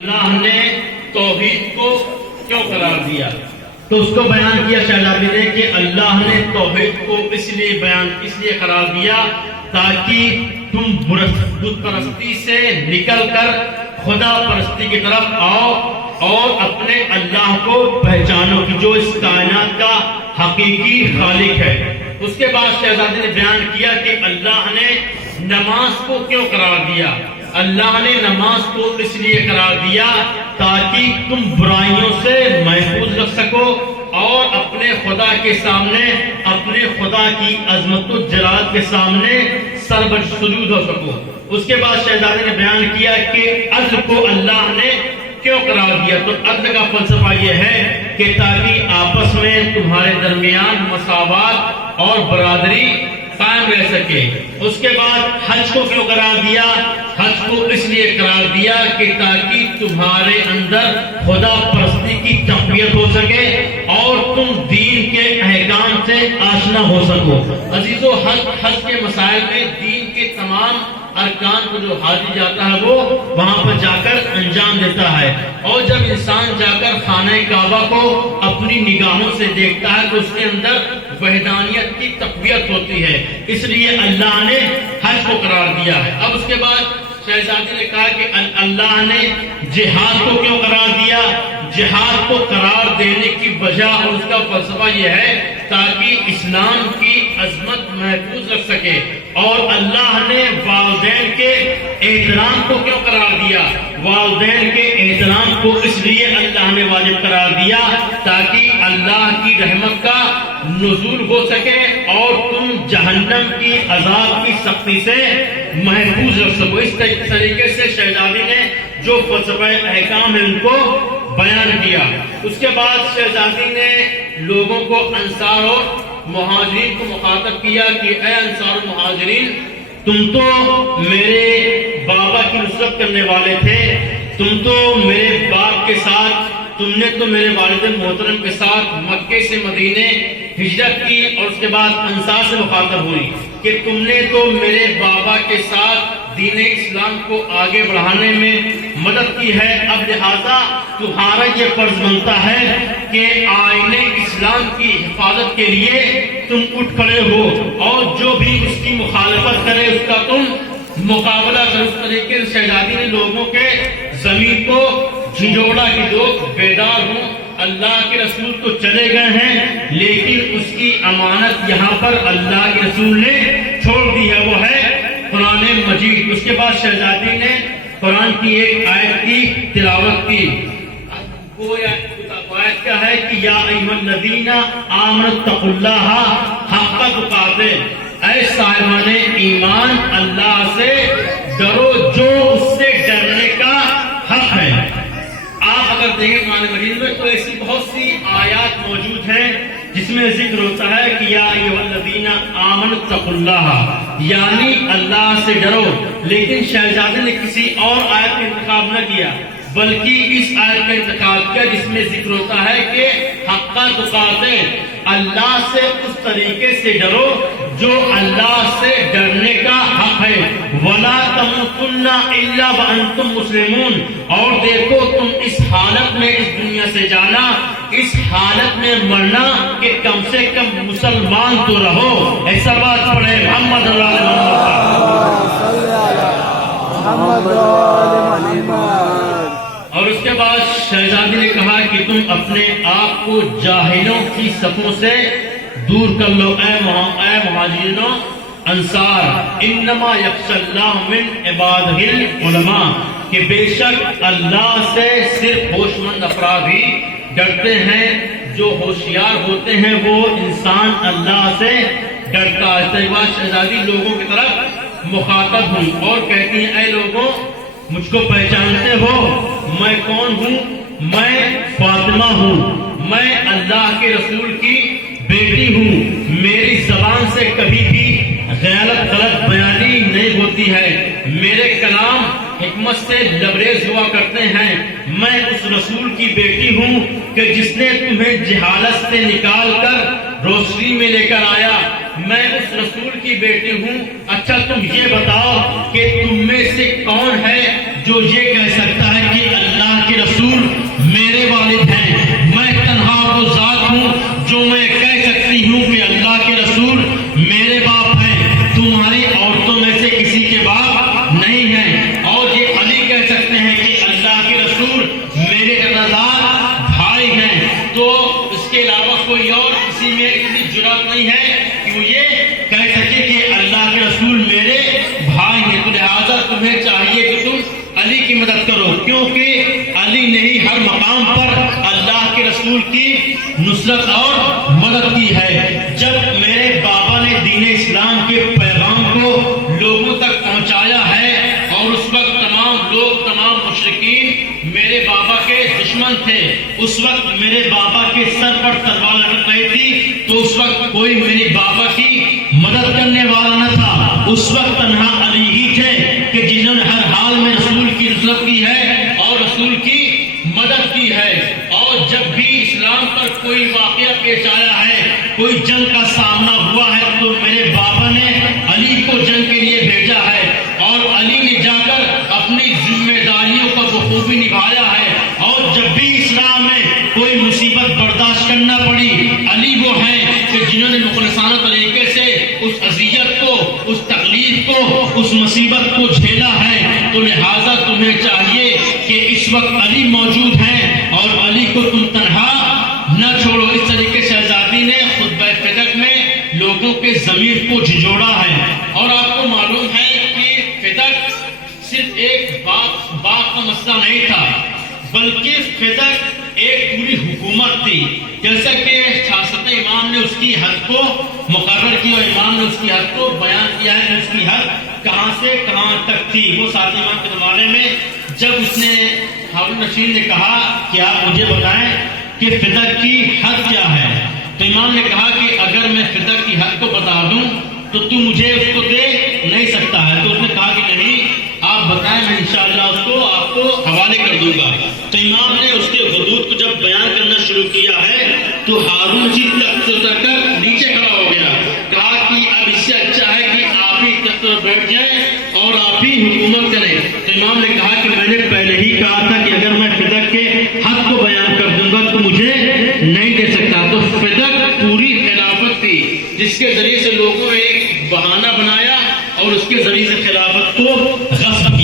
اللہ نے توحید کو کیوں قرار دیا؟ تو اس کو بیان کیا شہزادی نے کہ اللہ نے توحید کو اس لیے قرار دیا تاکہ تم بت پرستی سے نکل کر خدا پرستی کی طرف آؤ اور اپنے اللہ کو پہچانو کہ جو اس کائنات کا حقیقی خالق ہے۔ اس کے بعد شہزادی نے بیان کیا کہ اللہ نے نماز کو کیوں قرار دیا۔ اللہ نے نماز کو اس لیے قرار دیا تاکہ تم برائیوں سے محفوظ رکھ سکو اور اپنے خدا کے سامنے، اپنے خدا کی عظمت و جلال کے سامنے سجود ہو سکو۔ اس کے بعد شہزادے نے بیان کیا کہ عدل کو اللہ نے کیوں قرار دیا۔ تو عدل کا فلسفہ یہ ہے کہ تاکہ آپس میں تمہارے درمیان مساوات اور برادری قائم رہ سکے۔ اس کے بعد حج کو کیوں قرار دیا؟ حج کو اس لیے قرار دیا کہ تاکہ تمہارے اندر خدا پرستی کی تقویت ہو سکے اور تم دین کے احکام سے آشنا ہو سکو۔ عزیزو، حج کے مسائل میں دین کے تمام ارکان کو جو حاجی جاتا ہے وہ وہاں پر جا کر انجام دیتا ہے، اور جب انسان جا کر خانہ کعبہ کو اپنی نگاہوں سے دیکھتا ہے تو اس کے اندر وحدانیت کی تقویت ہوتی ہے۔ اس لیے اللہ نے حج کو قرار دیا ہے۔ اب اس کے بعد شہزادی نے کہا کہ اللہ نے جہاد کو کیوں قرار دیا۔ جہاد کو قرار دینے کی وجہ اور اس کا فلسفہ یہ ہے تاکہ اسلام کی عظمت محفوظ رکھ سکے۔ اور اللہ نے والدین کے احترام کو کیوں قرار دیا۔ والدین کے احترام کو اس لیے اللہ نے واجب قرار دیا تاکہ اللہ کی رحمت کا نزول ہو سکے اور تم جہنم کی عذاب کی سختی سے محفوظ رکھ سکو۔ اس طریقے سے شہزادی نے جو فلسفہ احکام ہے ان کو بیان کیا۔ اس کے بعد شہزادی نے لوگوں کو انصار اور مہاجرین کو مخاطب کیا کہ اے انصار و مہاجرین، تم تو میرے بابا کی نصرت کرنے والے تھے، تم تو میرے باپ کے ساتھ، تم نے تو میرے والد محترم کے ساتھ مکے سے مدینے ہجرت کی، اور اس کے بعد انصار سے مخاطب ہوئی کہ تم نے تو میرے بابا کے ساتھ دین اسلام کو آگے بڑھانے میں مدد کی ہے۔ اب لہذا تمہارا یہ فرض بنتا ہے کہ آئین اسلام کی حفاظت کے لیے تم اٹھ کھڑے ہو اور جو بھی اس کی مخالفت کرے اس کا تم مقابلہ کرو۔ اس طریقے سے شہزادی نے لوگوں کے ضمیر کو جھنجھوڑا کہ لوگ بیدار ہوں۔ اللہ کے رسول تو چلے گئے ہیں لیکن اس کی امانت یہاں پر اللہ کے رسول نے چھوڑ دی ہے، وہ ہے قرآن مجید۔ اس کے بعد شہزادی نے قرآن کی ایک آیت کی تلاوت کی۔ وہ آیت کیا ہے کہ یا ایھا الذین آمنوا اتقوا اللہ حق تقاتہ، اے صاحبان ایمان اللہ سے ڈرو جو اس سے ڈرنے کا حق ہے۔ آپ اگر دیکھیں قرآن مجید میں تو ایسی بہت سی آیات موجود ہیں جس میں ذکر ہوتا ہے کہ یا ایھا الذین آمنوا اتقوا اللہ، یعنی اللہ سے ڈرو، لیکن شہزادے نے کسی اور آیت کا انتخاب نہ کیا بلکہ اس آیت کا انتخاب کیا جس میں ذکر ہوتا ہے کہ حق تقاتہ، اللہ سے اس طریقے سے ڈرو جو اللہ سے ڈرنے کا حق ہے۔ ولا تموتن الا وانتم مسلمون، اور دیکھو تم اس حالت میں اس دنیا سے جانا، اس حالت میں مرنا کہ کم سے کم مسلمان تو رہو۔ ایسا بات پڑھے محمد اور اس کے بعد شہزادی نے کہا کہ تم اپنے آپ کو جاہلوں کی صفوں سے دور کر لو۔ اے مہاجرینوں انصار، انما یخشی اللہ من عبادہ العلماء، کہ بے شک اللہ سے صرف ہوش مند افراد ہی ڈرتے ہیں۔ جو ہوشیار ہوتے ہیں وہ انسان اللہ سے ڈرتا ہے۔ اس کے بعد شہزادی لوگوں کی طرف مخاطب ہوئی اور کہتی ہیں اے لوگوں، مجھ کو پہچانتے ہو؟ میں کون ہوں؟ میں فاطمہ ہوں، میں اللہ کے رسول کی بیٹی ہوں۔ میری زبان سے کبھی بھی غلط بیانی نہیں ہوتی ہے، میرے کلام حکمت سے لبریز ہوا کرتے ہیں۔ میں اس رسول کی بیٹی ہوں کہ جس نے تمہیں جہالت سے نکال کر روشنی میں لے کر آیا۔ میں اس رسول کی بیٹی ہوں۔ اچھا تم یہ بتاؤ کہ تم میں سے کون ہے جو یہ کہہ سکتا ہے کہ اللہ اسلام پر اللہ کے رسول کی نصرت اور مدد کی ہے۔ جب میرے بابا نے دین اسلام کے پیغام کو لوگوں تک پہنچایا ہے اور اس وقت تمام لوگ، تمام مشرکین میرے بابا کے دشمن تھے، اس وقت میرے بابا کے سر پر تلوار لٹک رہی تھی، تو اس وقت کوئی میرے بابا کی مدد کرنے والا نہ تھا۔ اس وقت تنہا علی ہی تھے کہ جنہوں نے ہر حال میں رسول کی نصرت کی ہے اور رسول کی مدد کی ہے۔ اور جب بھی اسلام پر کوئی واقعہ پیش آیا ہے، کوئی جنگ کا سامنا ہوا ہے، تو میرے بابا نے علی کو جنگ کے لیے بھیجا ہے اور علی نے جا کر اپنی ذمہ داریوں کو بخوبی نبھایا ہے۔ اور جب بھی اسلام میں کوئی مصیبت برداشت کرنا پڑی، علی وہ ہیں کہ جنہوں نے مخلصانہ طریقے سے اس اذیت کو، اس تکلیف کو، اس مصیبت کو جھیلا ہے۔ تو لہٰذا تمہیں چاہیے کہ اس وقت علی موجود ہیں اور علی کو تم تنہا نہ چھوڑو۔ اس طریقے سے شہزادی نے خطبہ فدق میں لوگوں کے ضمیر کو جھنجھوڑا ہے۔ اور آپ کو معلوم ہے کہ فدق صرف ایک باغ کا مسئلہ نہیں تھا، بلکہ فدق ایک پوری حکومت تھی۔ جیسا کہ سیاست امام نے اس کی حد کو مقرر کیا اور امام نے اس کی حد کو بیان کیا ہے کہ اس کی حد کہاں سے کہاں تک تھی۔ وہ سیاست امام کے زمانے میں جب اس نے ہارون رشید نے کہا کہ آپ مجھے بتائیں کہ فدق کی حد کیا ہے، تو امام نے کہا کہ اگر میں فدق کی حد کو بتا دوں تو تو مجھے اس کو دے نہیں سکتا ہے۔ تو اس نے کہا کہ نہیں، آپ بتائیں، میں انشاءاللہ اس کو آپ کو حوالے کر دوں گا۔ تو امام نے اس کے حدود کو جب بیان کرنا شروع کیا ہے تو ہارون رشید تخت سے اتر کر نیچے کھڑا ہو گیا، کہا کہ اب اس سے اچھا ہے کہ آپ ہی تخت پر بیٹھ جائیں اور آپ ہی حکومت کریں۔ تو امام نے کہا کہ میں نے پہلے ہی کہا تھا کہ اگر میں فدق کے حد کو بیان کر دوں گا تو مجھے نہیں دے سکتا۔ تو فدق پوری خلافت تھی جس کے ذریعے سے لوگوں نے ایک بہانہ بنایا اور اس کے ذریعے سے خلافت کو غصب